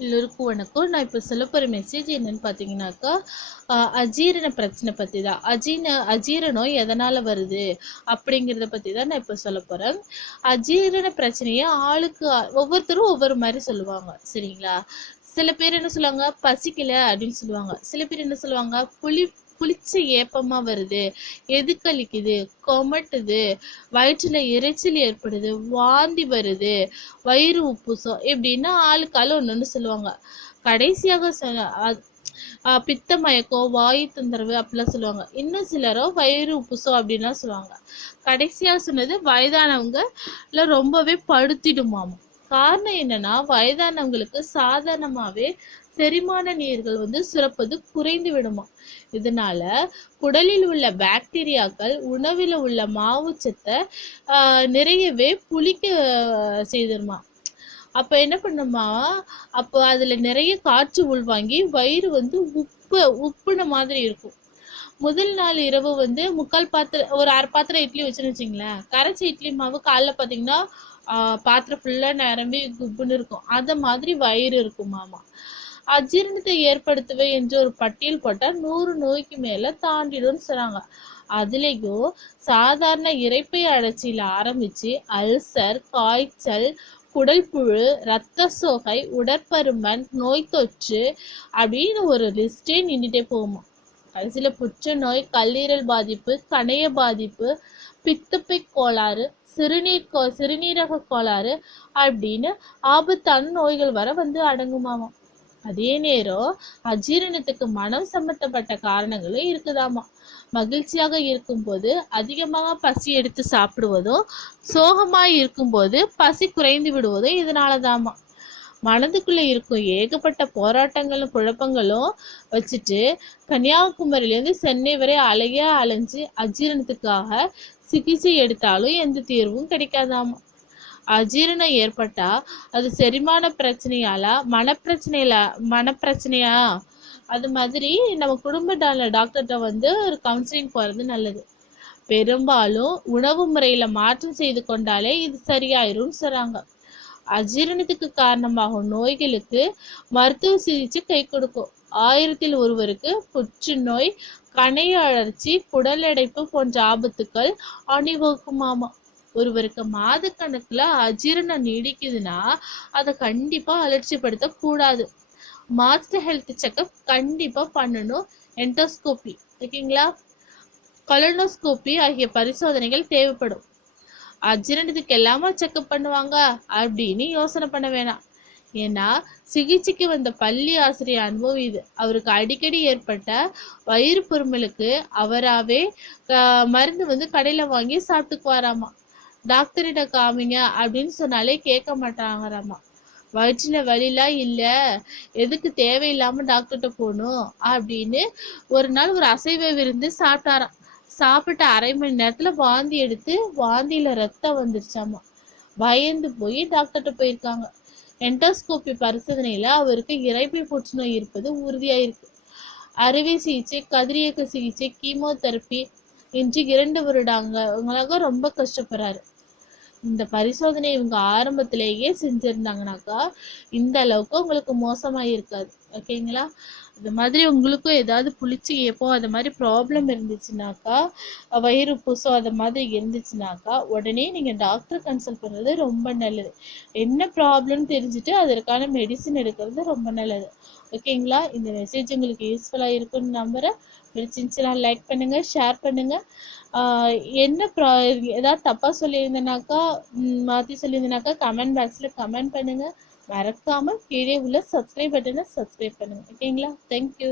எல்லோருக்கும் வணக்கம் நான் இப்போ சொல்ல போகிற மெசேஜ் என்னன்னு பார்த்தீங்கன்னாக்கா அஜீரண பிரச்சனை பற்றி தான் அஜீன அஜீரணம் எதனால் வருது அப்படிங்கிறத பற்றி தான் நான் இப்போ சொல்ல போகிறேன் அஜீரண பிரச்சனையை ஆளுக்கு ஒவ்வொருத்தரும் ஒவ்வொரு மாதிரி சொல்லுவாங்க. சரிங்களா? சில பேர் என்ன சொல்லுவாங்க? பசிக்கல அப்படின்னு சொல்லுவாங்க. சில பேர் என்ன சொல்லுவாங்க? புளி புளிச்ச ஏப்பமா வருது? எதுக்களிக்குது கொமட்டுது. வயிற்றுல எரிச்சல் ஏற்படுது. வாந்தி வருது. வயிறு உப்புசம் இப்படின்னா ஆளுக்கு ஆளு ஒன்று ஒன்று சொல்லுவாங்க கடைசியாக சொன்ன பித்த மயக்கம் வாயு தொந்தரவு அப்படிலாம் சொல்லுவாங்க. இன்னும் சிலரோ வயிறு உப்புசம் அப்படின்லாம் சொல்லுவாங்க. கடைசியாக சொன்னது வயதானவங்க ரொம்பவே படுத்திடுமாமா. காரணம் என்னன்னா வயதானவங்களுக்கு சாதாரணமாகவே செரிமான நீர்கள் வந்து சுரப்பது குறைந்து விடுமா? இதனால குடலில் உள்ள பாக்டீரியாக்கள் உணவில் உள்ள மாவுச்சத்தை ஆஹ், நிறையவே புளிக்க செய்திருமா? அப்ப என்ன பண்ணுமா? அப்போ அதுல நிறைய காற்று உள்வாங்கி வயிறு வந்து உப்பு உப்புன மாதிரி இருக்கும். முதல் நாள் இரவு வந்து முக்கால் பாத்திரம் ஒரு அரை பாத்திரம் இட்லி வச்சுன்னு வச்சுங்களேன். கரைச்சி இட்லி மாவு காலைல பார்த்தீங்கன்னா ஆஹ், பாத்திரம் ஃபுல்லாக நிரம்பி குப்புன்னு இருக்கும். அந்த மாதிரி வயிறு இருக்குமாமா? அஜீரணத்தை ஏற்படுத்துவை என்று ஒரு பட்டியல் போட்டால் நூறு நோய்க்கு மேல தாண்டிடும்னு சொல்றாங்க. அதுலேயும் சாதாரண இறைப்பை அழற்சியில் ஆரம்பிச்சு அல்சர் காய்ச்சல் குடல்புழு இரத்த சோகை உடற்பருமன் நோய் தொற்று அப்படின்னு ஒரு லிஸ்டே நின்றுட்டே போகுமா கடைசியில் புற்றுநோய் கல்லீரல் பாதிப்பு கணைய பாதிப்பு பித்தப்பை கோளாறு சிறுநீர் கோ சிறுநீரக கோளாறு அப்படின்னு ஆபத்தான நோய்கள் வர வந்து அடங்குமாமா அதே நேரம் அஜீரணத்துக்கு மனம் சம்பந்தப்பட்ட காரணங்களும் இருக்குதாமா? மகிழ்ச்சியாக இருக்கும்போது அதிகமாக பசி எடுத்து சாப்பிடுவதும் சோகமாக இருக்கும்போது பசி குறைந்து விடுவதும் இதனாலதாமா. மனதுக்குள்ளே இருக்கும் ஏகப்பட்ட போராட்டங்களும் குழப்பங்களும் வச்சுட்டு கன்னியாகுமரியிலேருந்து சென்னை வரை அலையா அலைஞ்சு அஜீரணத்துக்காக சிகிச்சை எடுத்தாலும் எந்த தீர்வும் கிடைக்காதாமா. அஜீரணம் ஏற்பட்டா அது செரிமான பிரச்சனையால மனப்பிரச்சனையில மனப்பிரச்சனையா? அது மாதிரி நம்ம குடும்ப டாக்டர்கிட்ட வந்து ஒரு கவுன்சிலிங் போறது நல்லது. பெரும்பாலும் உணவு முறையில மாற்றம் செய்து கொண்டாலே இது சரியாயிரும்னு சொல்றாங்க. அஜீரணத்துக்கு காரணமாகும் நோய்களுக்கு மருத்துவ சிகிச்சை கை கொடுக்கும். ஆயிரத்தில் ஒருவருக்கு புற்றுநோய் கணைய அழற்சி குடல் அடைப்பு போன்ற ஆபத்துக்கள் அணிவகுக்குமாமா. ஒருவருக்கு மாதக்கணக்குல அஜீரணம் நீடிக்குதுன்னா அதை கண்டிப்பா அலட்சியப்படுத்த கூடாது மாஸ்டர் ஹெல்த் செக்அப் கண்டிப்பா பண்ணணும். என்டோஸ்கோபி ஓகேங்களா? கொலனோஸ்கோபி ஆகிய பரிசோதனைகள் தேவைப்படும். அஜீரணத்துக்கு எல்லாமா செக்அப் பண்ணுவாங்க அப்படின்னு யோசனை பண்ண வேணாம். ஏன்னா சிகிச்சைக்கு வந்த பள்ளி ஆசிரியர் அனுபவம் இது. அவருக்கு அடிக்கடி ஏற்பட்ட வயிறு பொறுமலுக்கு அவராவே ஆஹ், மருந்து வந்து கடையில வாங்கி சாப்பிட்டுக்குவாராமா? டாக்டர்கிட்ட காமிங்க அப்படின்னு சொன்னாலே கேட்க மாட்டாங்கறாமா வயிற்றுல வழிலாம் இல்ல எதுக்கு தேவையில்லாம டாக்டர்கிட்ட போகணும் அப்படின்னு ஒரு நாள் ஒரு அசைவ விருந்து சாப்பிட்டாராம். சாப்பிட்ட அரை மணி நேரத்துல வாந்தி எடுத்து வாந்தியில ரத்தம் வந்துருச்சாமா? பயந்து போய் டாக்டர்கிட்ட போயிருக்காங்க. என்டோஸ்கோபி பரிசோதனையில அவருக்கு இறைப்பை புற்றுநோய் இருப்பது உறுதியாயிருக்கு. அறுவை சிகிச்சை கதிரியக்க சிகிச்சை கீமோதெரப்பி இன்று இரண்டு வருடங்களாக ரொம்ப கஷ்டப்படுறாரு. இந்த பரிசோதனை இவங்க ஆரம்பத்திலேயே செஞ்சிருந்தாங்கனாக்கா இந்த அளவுக்கு உங்களுக்கு மோசமா இருக்காது ஓகேங்களா? அது மாதிரி உங்களுக்கும் ஏதாவது புளிச்சு ஏப்போ அது மாதிரி ப்ராப்ளம் இருந்துச்சுனாக்கா வயிறு பூசம் அது மாதிரி இருந்துச்சுனாக்கா உடனே நீங்கள் டாக்டர் கன்சல்ட் பண்ணுறது ரொம்ப நல்லது. என்ன ப்ராப்ளம் தெரிஞ்சுட்டு அதற்கான மெடிசின் எடுக்கிறது ரொம்ப நல்லது. ஓகேங்களா? இந்த மெசேஜ் உங்களுக்கு யூஸ்ஃபுல்லாக இருக்குன்னு நம்புறேன். பிடிச்சிருந்துச்சுன்னா லைக் பண்ணுங்கள் ஷேர் பண்ணுங்கள் என்ன ப்ரா ஏதாவது தப்பாக சொல்லியிருந்தேனாக்கா மாற்றி சொல்லியிருந்தேனாக்கா கமெண்ட் பாக்ஸில் கமெண்ட் பண்ணுங்கள் மறக்காம கீழே உள்ள சப்ஸ்கிரைப் பட்டனை சப்ஸ்கிரைப் பண்ணுங்க. ஓகேங்களா தேங்க்யூ